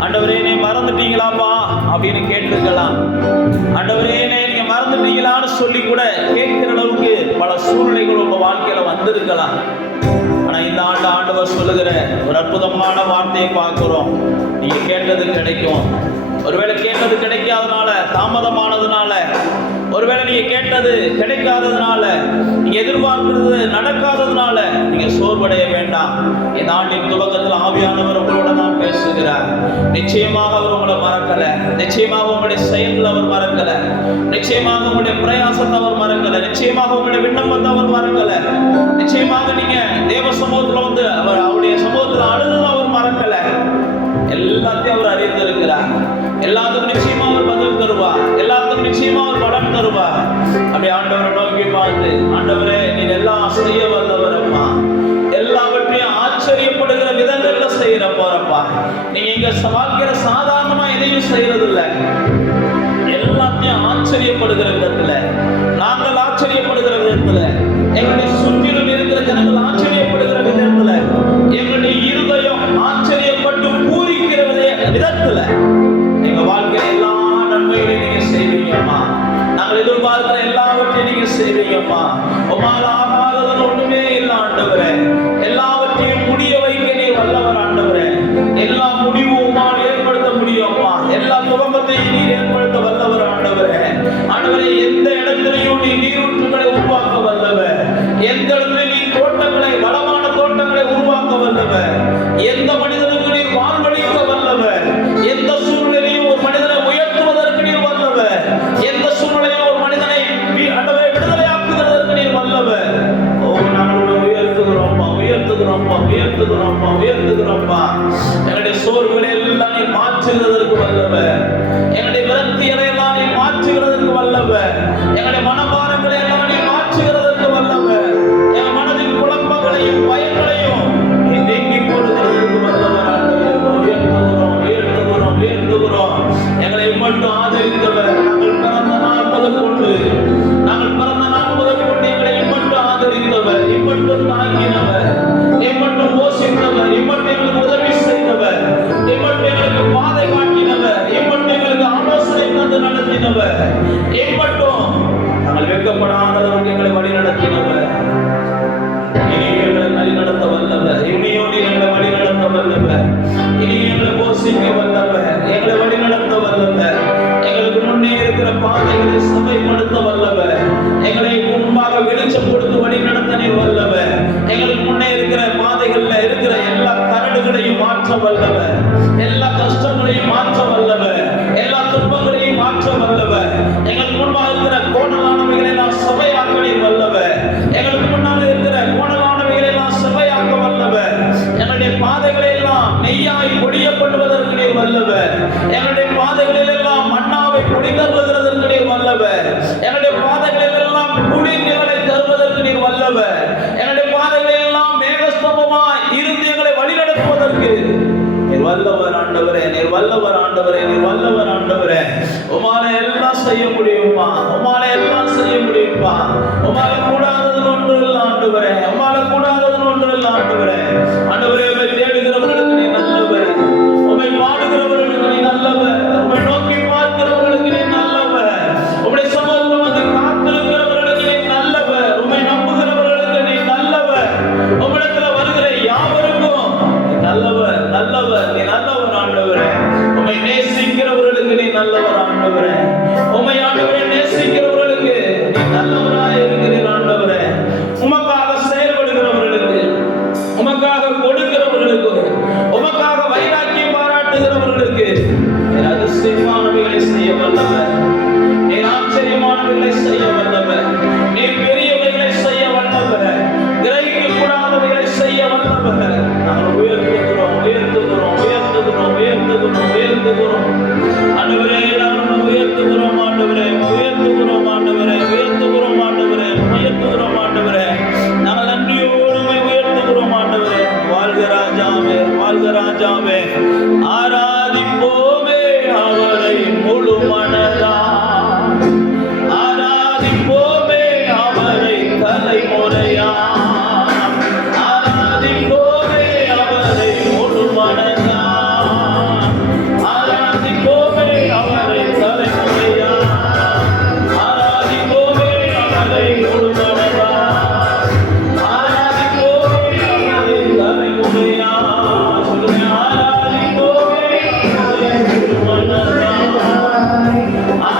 ஆண்டவரே நீ மறந்துட்டீங்களாப்பா? அப்படின்னு கேட்டிருக்கலாம். ஆண்டவரே நீங்க மறந்துட்டீங்களான்னு சொல்லி கூட கேட்கிற அளவுக்கு பல சூழ்நிலைகள் உங்க வாழ்க்கையில வந்திருக்கலாம். ஆனா இந்த ஆண்டு ஆண்டவர் சொல்லுகிற ஒரு அற்புதமான வார்த்தையை பார்க்கிறோம். நீங்க கேட்டது கிடைக்கும். ஒருவேளை கேட்டது கிடைக்காதனால தாமதமானதுனால ஒருவேளை நீங்க கேட்டது கிடைக்காததுனால நீங்க எதிர்பார்க்கிறது நடக்காததுனால நீங்க சோர்வடைய வேண்டாம். என் ஆண்டின் துவக்கத்தில் ஆவியானவர் உங்களோட தான் பேசுகிறார். நிச்சயமாக அவர் உங்களை மறக்கல. நிச்சயமாக உங்களுடைய செயல்கள் அவர் மறக்கல. நிச்சயமாக உங்களுடைய பிரயாசத்தை அவர் மறக்கல. நிச்சயமாக உங்களுடைய விண்ணப்பத்தை அவர் மறக்கல. நிச்சயமாக நீங்க தேவ சமூகத்துல வந்து அவர் அவருடைய சமூகத்துல அழுதும் அவர் மறக்கல. எல்லாத்தையும் அவர் அறிந்திருக்கிறார். எல்லாத்துக்கும் நிச்சயமாக அவர் பதில் தருவார். எல்லா நிச்சயமா ஒரு பலன் தருவார். அப்படி ஆண்டவரை நோக்கி பார்த்து ஆண்டவரே நீங்க எல்லாம் செய்ய வல்லவரப்பா எல்லாவற்றையும் ஆச்சரியப்படுகிற விதங்கள்ல செய்யற போறப்பா நீங்க இங்க வாழ்க்கிற சாதாரணமா எதையும் செய்யறது இல்லை எல்லாத்தையும் ஆச்சரியப்படுகிற விதத்துல நாங்கள் ஆச்சரியப்படுகிற விதத்துல எங்களை சுற்றிலும் இருக்கிற ஜனங்கள் ஆச்சரியப்படுகிற விதத்துல எங்களுடைய இருதயம் ஆச்சரியப்பட்டு பூரிக்கிற விதத்துல செய்வீங்கம்மா. உமாலாகாதவன் ஒண்ணுமே இல்லை ஆண்டவரே. எல்லாம் வல்லவர் ஆண்டவரே. உமால எல்லாம் செய்ய முடியுமா உமால எல்லாம் செய்ய முடியுமா உமால கூடாதது ஒன்று இல்லை ஆண்டவரே. I'm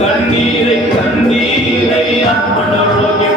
கண்ணீரை கண்ணீரை அம்மனோகி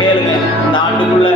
கேளுங்க. இந்த ஆண்டுக்குள்ள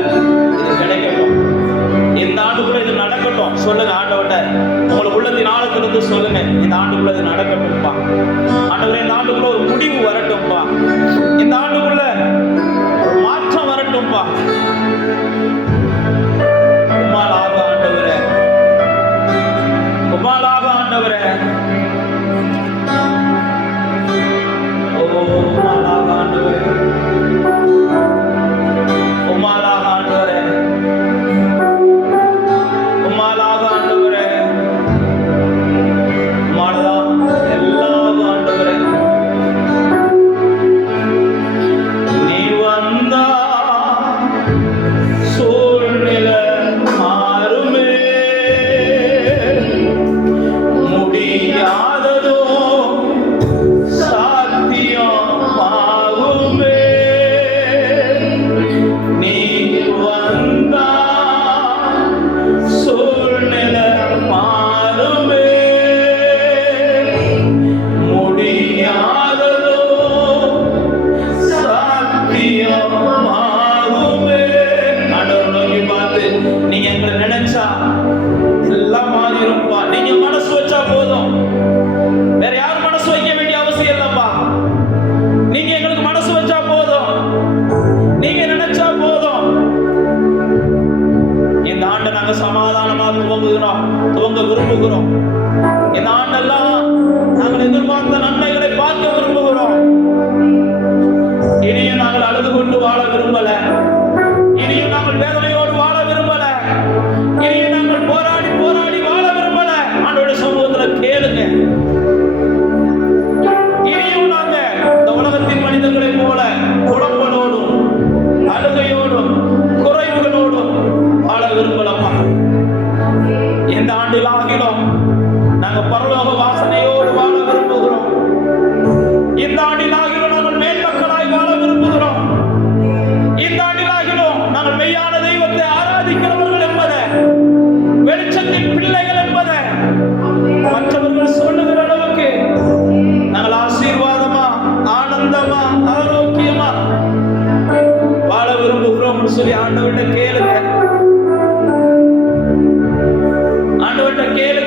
ஏழு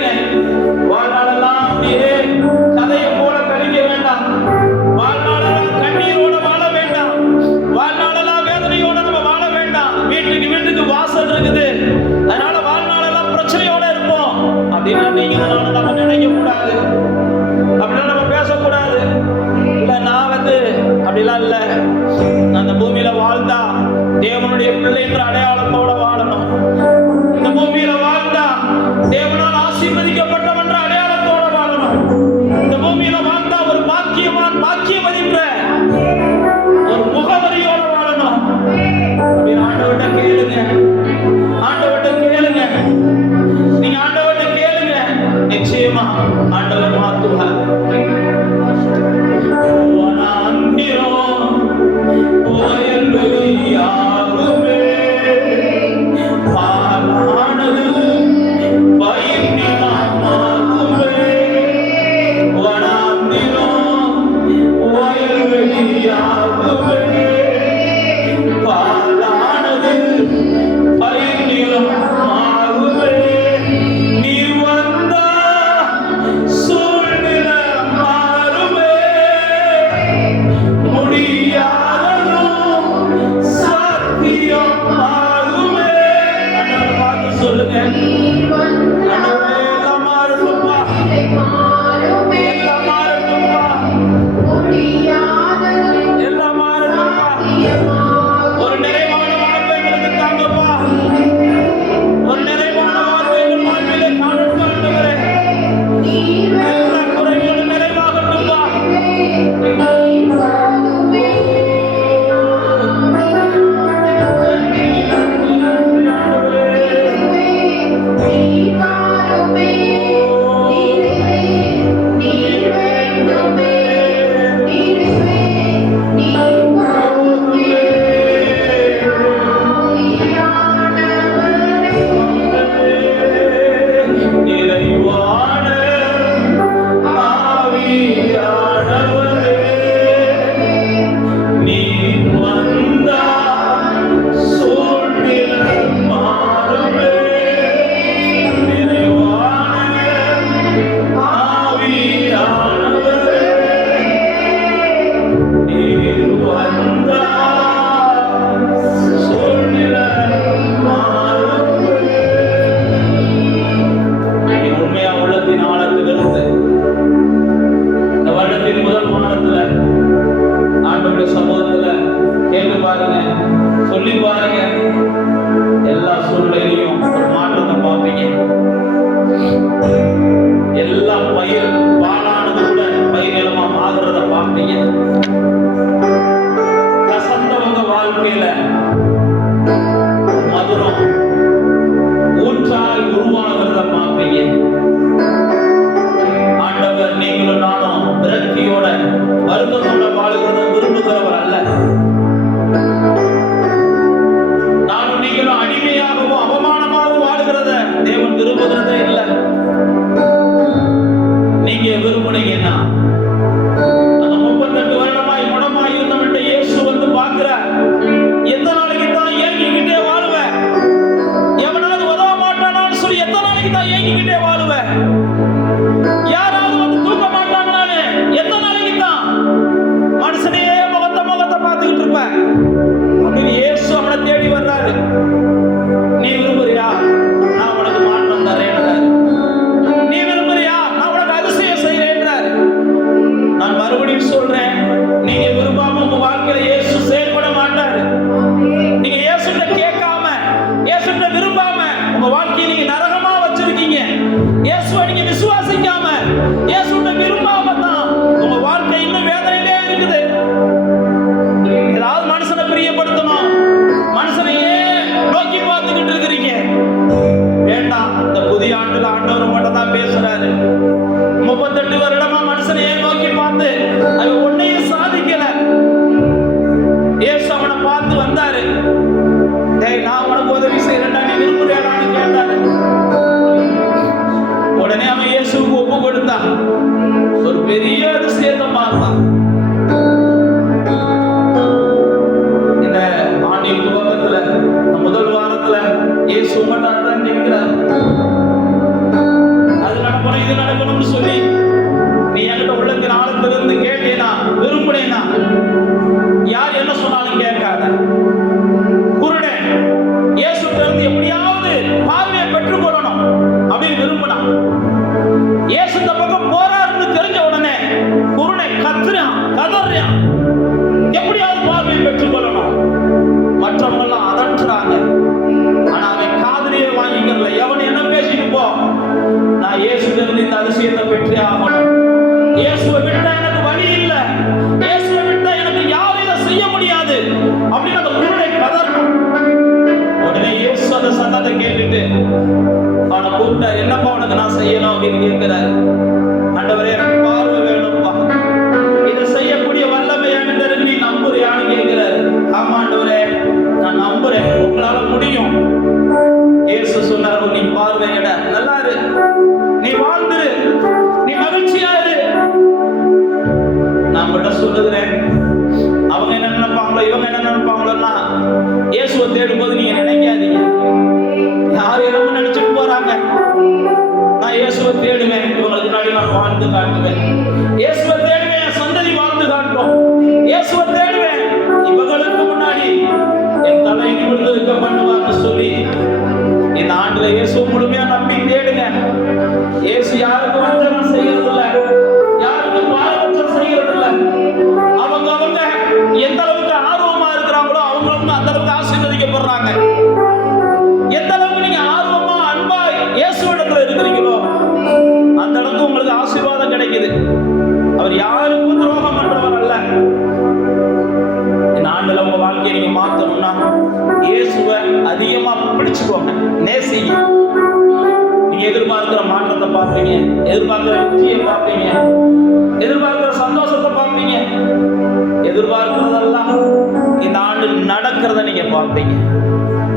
நடக்கிறத நீங்க பார்ப்பீங்க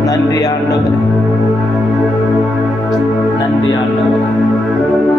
நன்றி ஆண்டவரே நன்றி ஆண்டவரே நன்றி ஆண்டவரே.